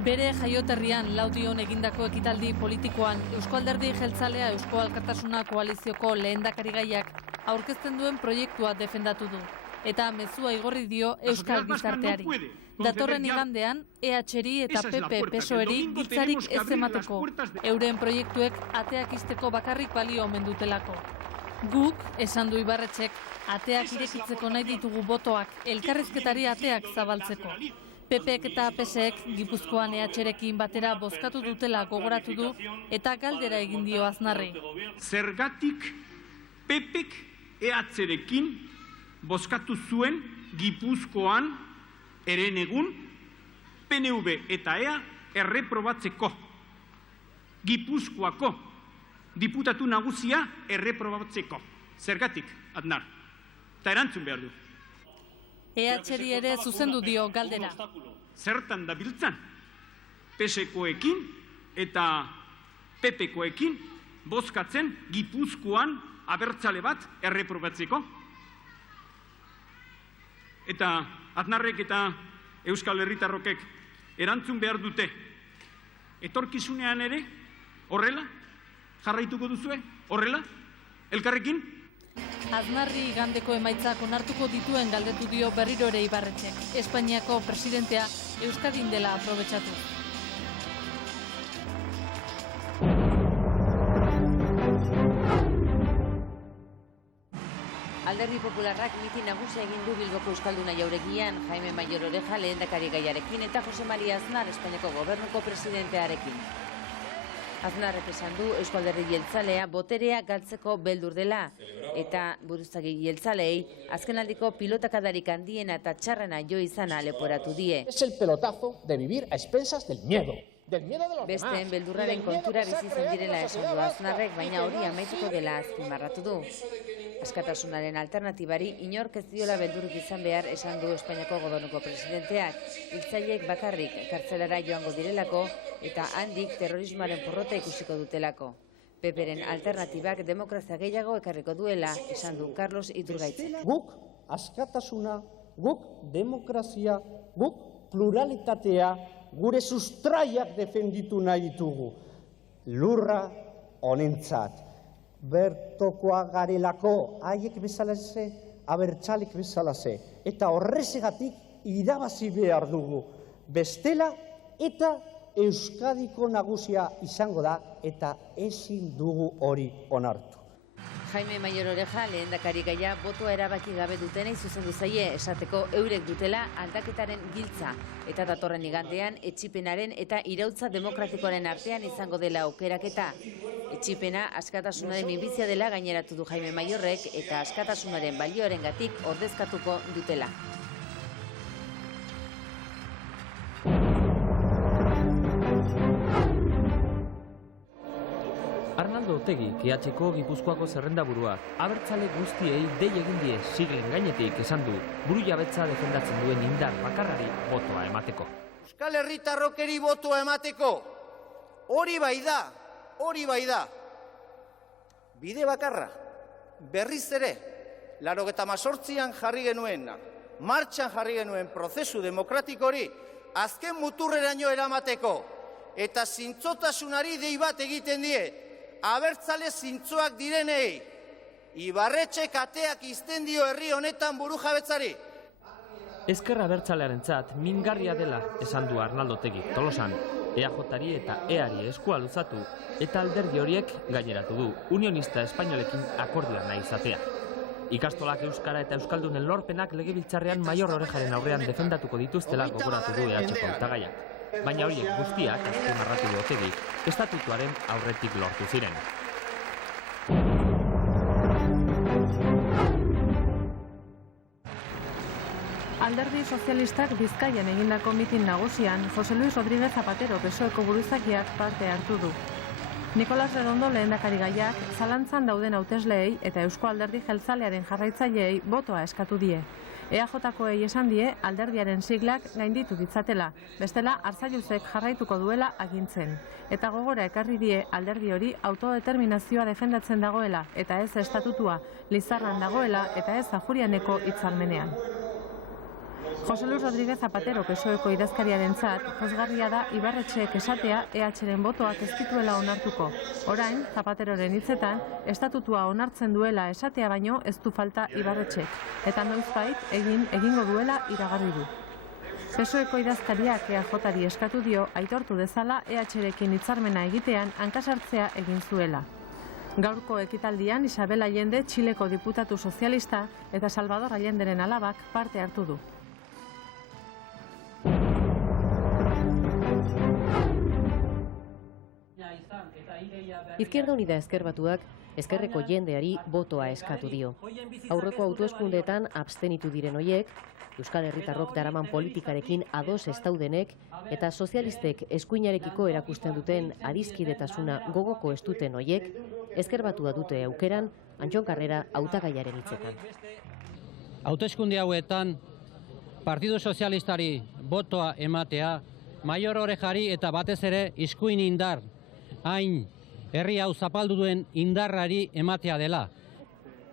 Bere jaioterrian Laudion egindako ekitaldi politikoan Eusko Alderdi Jeltzalea Eusko Alkartasuna koalizioko lehendakarigaiak aurkezten duen proiektua defendatu du. Eta mezua igorri dio Euskal Gizarteari. Datorren igandean, EH-ri eta PP-PSOE-ri giltzarik ez emateko, euren proiektuek ateak ixteko bakarrik balio omen dutelako. Guk, esan du Ibarretxek, ateak irekitzeko nahi ditugu botoak elkarrizketari ateak zabaltzeko. PPek eta PSek Gipuzkoan EH-rekin batera bozkatu dutela gogoratu du eta galdera egin dio Aznarri. Zergatik PPek EH-rekin bozkatu zuen Gipuzkoan herenegun PNV eta EA erreprobatzeko. Gipuzkoako diputatu nagusia erreprobatzeko. Zergatik, Aznar? Eta erantzun behar du. EH-ri ere zuzendu dio galdera. Zertan da biltzan? PSkoekin eta PPkoekin bozkatzen Gipuzkoan abertzale bat erreprobatzeko? Eta Aznarrek eta Euskal Herritarrokek erantzun behar dute. Etorkizunean ere, horrela? Jarraituko duzue? Horrela? Elkarrekin? Aznarri igandeko emaitzak onartuko dituen galdetu dio berriro ere Ibarretxek. Espainiako presidentea Euskadin dela aprobetxatu. Alderdi Popularrak mitin nagusia egin du Bilboko Euskalduna jauregian Jaime Mayor Oreja lehendakari gaiarekin eta Jose Maria Aznar Espainiako gobernuko presidentearekin. Aznarrek esan du Eusko Alderdi Jeltzalea boterea galtzeko beldur dela eta buruzagi jeltzalei azkenaldiko pilotakadarik handiena eta txarrena jo izana leporatu die. Es el pelotazo de vivir a expensas del miedo. Besteen beldurraren kontura bizi izan direla esan du Aznarrek, baina hori amaituko dela azpimarratu du. Askatasunaren alternatibari inork ez diola beldurrik izan behar esan du Espainiako gobernuko presidenteak. Hiltzaileek bakarrik kartzelara joango direlako eta handik terrorismoaren porrota ikusiko dutelako. PPren alternatibak demokrazia gehiago ekarriko duela esan du Carlos Iturgaitzek. Guk askatasuna, guk demokrazia, guk pluralitatea, gure sustraiak defenditu nahi ditugu. Lurra honentzat. Bertokoa garelako, haiek bezalaze, abertzalik bezalaze. Eta horrezegatik irabazi behar dugu. Bestela eta Euskadiko nagusia izango da eta ezin dugu hori onartu. Jaime Mayor Oreja lehendakari gaia botoa erabaki gabe dutenei zuzendu zaie esateko eurek dutela aldaketaren giltza eta datorren igandean etsipenaren eta iraultza demokratikoaren artean izango dela aukeraketa. Etsipena askatasunaren minbizia dela gaineratu du Jaime Mayorrek eta askatasunaren balioarengatik ordezkatuko dutela. Arnaldo Otegi, EH-ko Gipuzkoako zerrendaburua, abertzale guztiei dei egin die siglen gainetik esan du, buru jabetza defendatzen duen indar bakarrari botoa emateko. Euskal Herritarrokeri botoa emateko, hori bai da. Bide bakarra, berriz ere, 98an jarri genuen, martxan jarri genuen prozesu demokratiko hori, azken muturreraino eramateko, eta zintzotasunari dei bat egiten die, abertzale zintzoak direnei, Ibarretxek ateak izten dio herri honetan burujabetzari. Ezker abertzalearentzat mingarria dela esan du Arnaldo Otegi Tolosan, EAJ-ari eta EAri eskua luzatu eta alderdi horiek gaineratu du unionista espainolekin akordioa nahi izatea. Ikastolak euskara eta euskaldunen lorpenak legebiltzarrean Mayor Orejaren aurrean defendatuko dituztela gogoratu du EH-ko hautagaiak. Baina horiek guztiak, azpimarratu du Otegi, estatutuaren aurretik lortu ziren. Alderdi sozialistak Bizkaian egindako mitin nagusian, Jose Luis Rodríguez Zapatero PSOEko buruzakiak parte hartu du. Nicolás Redondo lehendakari gaiak zalantzan dauden hautesleei eta Eusko Alderdi Jeltzalearen jarraitzaileei botoa eskatu die. EAJ-koei esan die alderdiaren siglak gainditu ditzatela, bestela Arzalluzek jarraituko duela agintzen. Eta gogora ekarri die alderdi hori autodeterminazioa defendatzen dagoela eta ez estatutua, Lizarran dagoela eta ez Ajurianeko hitzarmenean. José Luis Rodríguez Zapatero PSOEko idazkariarentzat pozgarria da Ibarretxek esatea EHren botoak ez dituela onartuko. Orain, Zapateroren hitzetan, estatutua onartzen duela esatea baino ez du falta Ibarretxek, eta noizbait egingo duela iragarri du. PSOEko idazkariak EAJari eskatu dio aitortu dezala EHrekin hitzarmena egitean hankasartzea egin zuela. Gaurko ekitaldian Isabel Allende Txileko diputatu sozialista eta Salvador Allenderen alabak parte hartu du. Izquierda Unida Ezker Batuak ezkerreko jendeari botoa eskatu dio. Aurreko hauteskundeetan abstenitu diren hoiek, Euskal Herritarrok daraman politikarekin ados ez daudenek eta sozialistek eskuinarekiko erakusten duten adiskidetasuna gogoko ez duten hoiek, Ezker Batua dute aukeran Antxon Karrera hautagaiaren hitzetan. Hauteskunde hauetan Partidu Sozialistari botoa ematea, Maior Orejari eta batez ere iskuin indar, hain herri hau zapaldu duen indarrari ematea dela.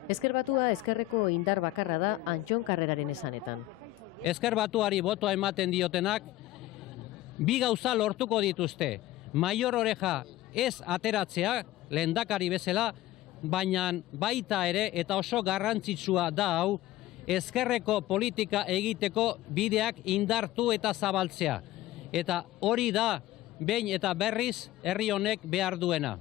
Ezker Batua ezkerreko indar bakarra da Antxon Karreraren esanetan. Ezker Batuari botoa ematen diotenak, bi gauza lortuko dituzte. Maior Oreja ez ateratzea, lehendakari bezala, baina baita ere eta oso garrantzitsua da hau, ezkerreko politika egiteko bideak indartu eta zabaltzea. Eta hori da, behin eta berriz, herri honek behar duena.